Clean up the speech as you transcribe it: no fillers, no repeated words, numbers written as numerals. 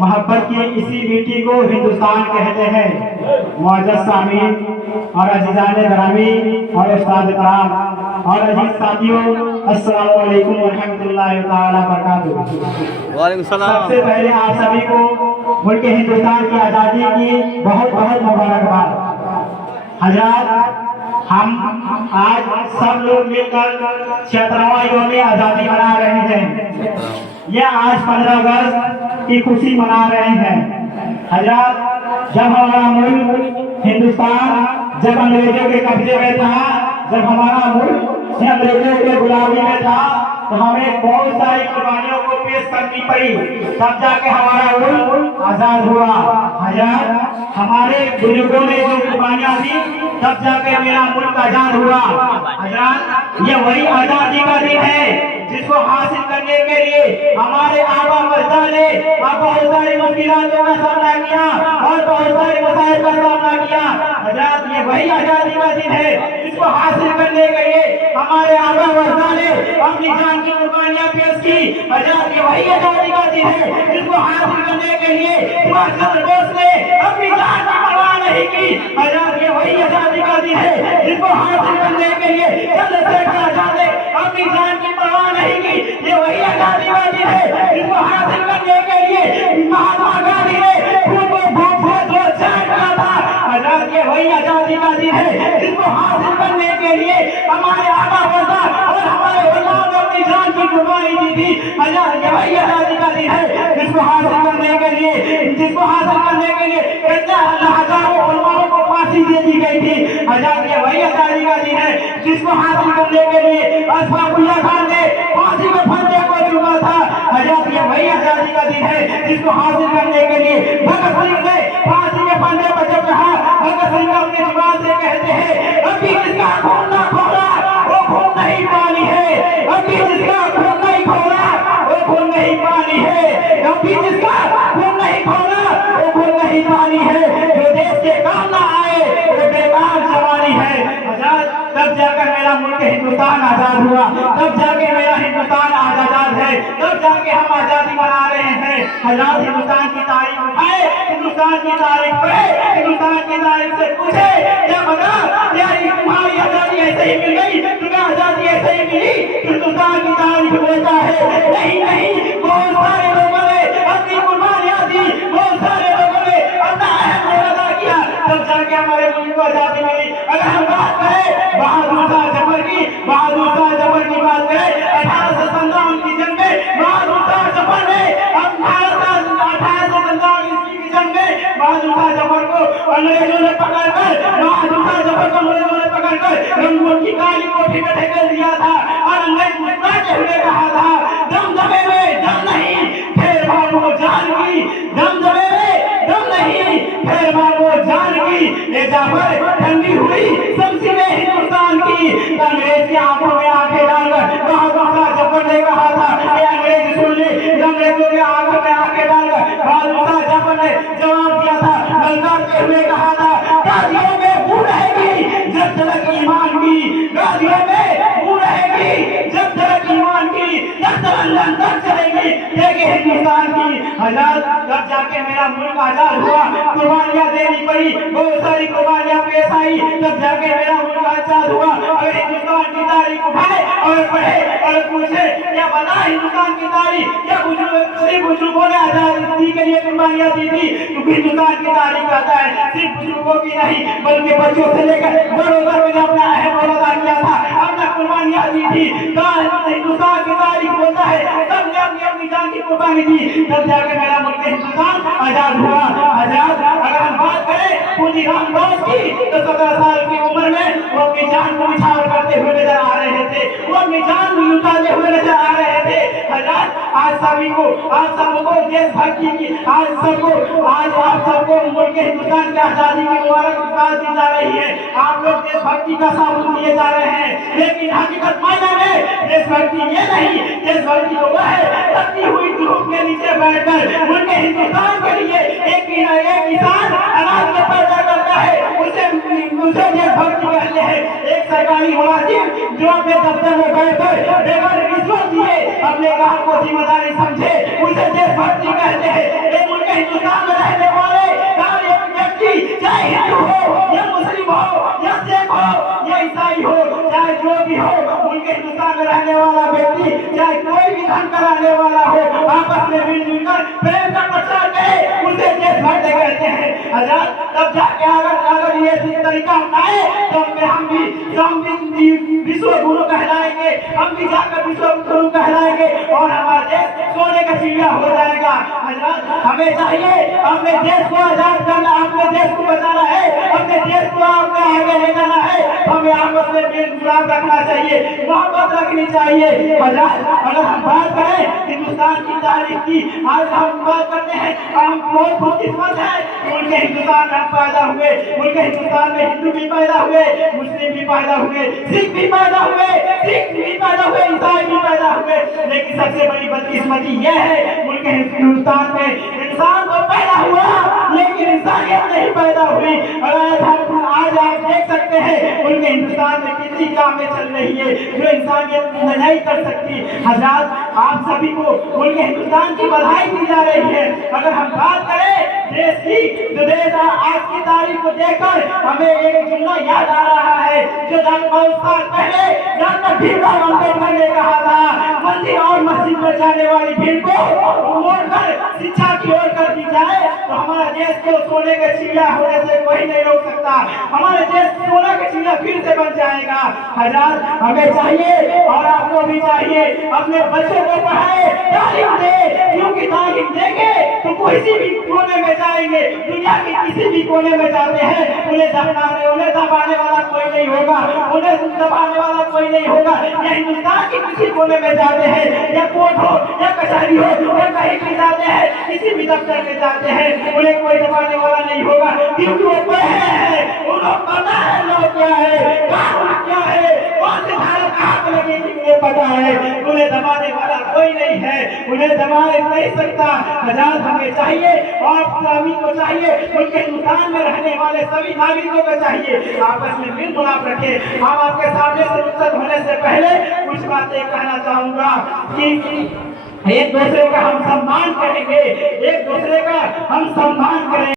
मोहब्बत की इसी मिट्टी को हिंदुस्तान कहते हैं। मुअज़्ज़ज़ सामीन और अज़ीज़ान ग्रामी और उस्ताद कराम और अजीज साथियों, अस्सलामु अलैकुम व रहमतुल्लाहि तआला व बरकातुहू। वालेकुम सलाम। सबसे पहले आप सभी को मुल्क हिंदुस्तान की आज़ादी की बहुत बहुत मुबारकबाद। हज़रात, हम आज सब लोग मिलकर 76वां यौम आज़ादी मना रहे हैं। यह आज 15 अगस्त की खुशी मना रहे हैं। हज़रात, जब हमारा मुल्क हिंदुस्तान जब अंग्रेजों के कब्जे में था, जब हमारा मुल्क अंग्रेजों के गुलामी में था, तो हमें बहुत सारी कुर्बानियों को पेश करनी पड़ी, तब जाके हमारा मुल्क आजाद हुआ। हज़रात, हमारे बुजुर्गों ने जो कुर्बानियां दी, तब जाके मेरा मुल्क आजाद हुआ। हज़रात, ये वही आजादी का दिन है जिसको हासिल करने के लिए हमारे आबा अजदाद ने बहुत सारी मुश्किलों का सामना किया और बहुत सारे मसाइल का सामना किया। हज़रात, ये वही आजादी का दिन है जिसको हासिल करने के लिए हमारे आबा अजदाद ने अपनी जान की कुर्बानियां पेश की। हज़रात, ये वही आजादी का दिन है जिसको हासिल करने के लिए सुभाष चंद्र बोस ने अपनी जान की परवाह नहीं की। हज़रात, ये वही आजादी का दिन है जिसको हासिल करने के लिए चंद्रशेखर आजाद ने अपनी जान की परवाह नहीं की। ये वही आजादी का दिन है जिसको हासिल करने के लिए महात्मा गांधी ने खून को किया था। हज़रात, ये वही आजादी का दिन है जिसको हासिल करने के लिए हमारे आबा अजदाद और हमारे उलमा ने अपनी जान की कुर्बानी दी थी। हज़रात, ये वही आजादी का दिन है जिसको हासिल करने के लिए हजारों उलमाओं को फांसी दे दी गई थी। हज़रात, ये वही आजादी का दिन है जिसको हासिल करने के लिए अशफाकुल्लाह खान ने फांसी के फंदे को चुमा था। हज़रात, ये वही आजादी का दिन है जिसको हासिल करने के लिए भगत सिंह ने फांसी के फंदे पर जब कहा, भगत सिंह अपनी जुबान से कहते हैं, अभी जिसका खून ना खोला वो खून नहीं पानी है, अभी जिसका खून नहीं खोला वो खून नहीं पानी है, अभी जिसका खून नहीं खोला वो खून नहीं पानी है, जो देश के काम ना आए वो बेकार जवानी है। हज़रात, तब जाकर मेरा मुल्क हिंदुस्तान आजाद हुआ, तब जाके मेरा हिंदुस्तान आजाद है, तब जाके हम आजादी मना रहे हैं। हज़रात, हिंदुस्तान की तारीख उठाए, हिंदुस्तान की तारीख पढ़े, हिंदुस्तान की तारीख से पूछे, क्या बता यार तुम्हारी आजादी ऐसे ही मिल गई, तुम्हें आजादी ऐसे ही मिली, हिंदुस्तान की तारीख बोलता है नहीं नहीं, बहुत सारे लोगों ने अपनी कुर्बानियां दी, बहुत सारे लोगों ने अपना अहम रोल अदा किया, तब जाके हमारे मुल्क को आजादी मिली। अगर हम बात करें बहादुर शाह जफर की, बहादुर शाह जफर की बात करें 1857 की जंग में बहादुर शाह जफर ने 1857 की जंग में बहादुर शाह जफर को अंग्रेजों ने पकड़कर रंगून की काली कोठी में ढकेल दिया था और अंग्रेज मुस्कुराते हुए कहा था, दमदमे में दम नहीं, फिर मारो जान की, दमदमे में दम नहीं, फिर मारो जान की, ये जाफर ठंडी हुई शमशीरें हिंदुस्तान की। अंग्रेज की आंखों में आंखें डालकर बहादुर शाह जफर ने कहा था, ये अंग्रेज सुन ले, अंग्रेजों की आंखों में आंखें डालकर बहादुर शाह जफर ने जवाब दिया था, ललकारते हुए कहा था, गाजियों में बू रहेगी जब तक ईमान की, गाजियों में बू रहेगी जब तक ईमान की, जब तक लंदन चलेगी देखिए हिंदुस्तान की। हज़रात, तब जाके मेरा मुल्क आजाद हुआ, कुर्बानियां देनी पड़ी, बहुत सारी कुर्बानियां पेश आई, तब जाके मेरा मुल्क आजाद हुआ। अगर हिंदुस्तान की तारीख उठाए और पढ़े और पूछे, क्या बता हिंदुस्तान की तारीख, क्या बुजुर्गों ने आजादी के लिए कुर्बानियां दी थी, क्योंकि हिंदुस्तान की तारीख आता है सिर्फ बुजुर्गों की नहीं बल्कि बच्चों से लेकर बड़ों तक ने अपना अहम रोल अदा किया था, अपना कुर्बानियां दी थी। हिंदुस्तान की तारीख होता है तब ने अपनी जान की कुर्बानी दी, तब जाके मेरा मुल्क हिंदुस्तान आजाद हुआ। आजाद, अगर हम बात करें पूंजी रामदास की, तो 17 साल की उम्र में वो अपनी जान को निछावर करते हुए नजर आ रहे थे, वो अपनी जान को लुटाते हुए नजर आ रहे थे। हज़रात, आज सबको देशभक्ति की, आज आप सबको मुल्क हिंदुस्तान की आजादी की मुबारकबाद दी जा रही है, आप लोग देशभक्ति का साबुत दिए जा रहे हैं, लेकिन हकीकत मायने में देशभक्ति ये नहीं, देशभक्ति तो वह है तपती हुई धूप के नीचे बैठकर मुल्क हिंदुस्तान के लिए एक किसान अनाज को पैदा करता है, उसे देशभक्ति कहते हैं। एक सरकारी मुलाजिम जो अपने दफ्तर में बैठकर बगैर रिश्वत दिए अपने काम को जिम्मेदारी समझे, उसे देशभक्ति कहते हैं। एक मुल्क रहने वाला व्यक्ति, चाहे कोई भी धन कराने वाला हो, आपस में मिलजुल कर प्रेम का प्रचार करे, उसे देश भरते कहते हैं। हजरत तब जाके अगर ये तरीका अपनाए तो हम भी विश्व गुरु कहलाएंगे, हम भी जाकर विश्व गुरु कहलाएंगे और हमारा देश सोने का चिड़िया हो जाएगा। हजरत हमें चाहिए अपने देश को आजाद करना, अपने देश को बचाना है, अपने देश को आगे ले जाना है, हमें आपस में मेल मिलाप रखना चाहिए, मोहब्बत रखनी चाहिए। हजरत अगर हम बात करें हिंदुस्तान की तारीख की, आज हम बात करते हैं, हम बहुत खुशकिस्मत हैं, उनके हिंदुस्तान में पैदा हुए, उनके हिंदुस्तान में हिंदू भी पैदा हुए, मुस्लिम भी पैदा हुए, सिख भी पैदा हुए, ईसाई भी पैदा हुए, लेकिन सबसे बड़ी बदकिस्मती यह है उनके हिंदुस्तान में इंसान तो पैदा हुआ लेकिन इंसानियत नहीं पैदा हुई। आज आप देख सकते हैं उनके हिंदुस्तान में कितनी कामें चल रही है जो इंसानियत नहीं कर सकती। हजरत आप सभी को उनके हिंदुस्तान की बधाई दी जा रही है। अगर हम बात करें देश की, तो देश आज की तारीख को देखकर हमें एक जुमला याद आ रहा है जो बहुत साल पहले डॉक्टर भीमराव अम्बेडकर ने कहा था, मंदिर और मस्जिद में जाने वाली भीड़ को मोड़कर शिक्षा की ओर कर दी जाए तो हमारा देश को सोने का चिड़िया होने से कोई नहीं रोक सकता, हमारे देश सोने का चिड़िया फिर से बन जाएगा। हजार हमें चाहिए और आपको भी चाहिए अपने बच्चों को पढ़ाए, तालीम दे, क्योंकि तालीम देंगे तो किसी भी कोने में जाएंगे, दुनिया के किसी भी कोने में जाते हैं उन्हें दबाने वाला कोई नहीं होगा, उन्हें दबाने वाला कोई नहीं होगा। या हिंदुस्तान के किसी कोने में जाते हैं, या कोर्ट हो या कचहरी हो या कहीं भी जाते हैं, किसी भी दफ्तर में जाते हैं, उन्हें कोई दबाने वाला नहीं होगा, क्योंकि वो पढ़े हैं, उन्हें पता है लोग क्या है, कानून क्या है, कौन से धारा कहाँ पे लगेगी उन्हें पता है, उन्हें दबाने वाला कोई नहीं है, उन्हें दबा नहीं सकता। हजार हमें चाहिए और सभी को चाहिए, उनके हिंदुस्तान में रहने वाले सभी नागरिकों को चाहिए आपस में मिल मिलाप रखे। हम आपके सामने से रुखसत होने से पहले कुछ बातें कहना चाहूंगा कि एक दूसरे का हम सम्मान करेंगे, एक दूसरे का हम सम्मान करेंगे।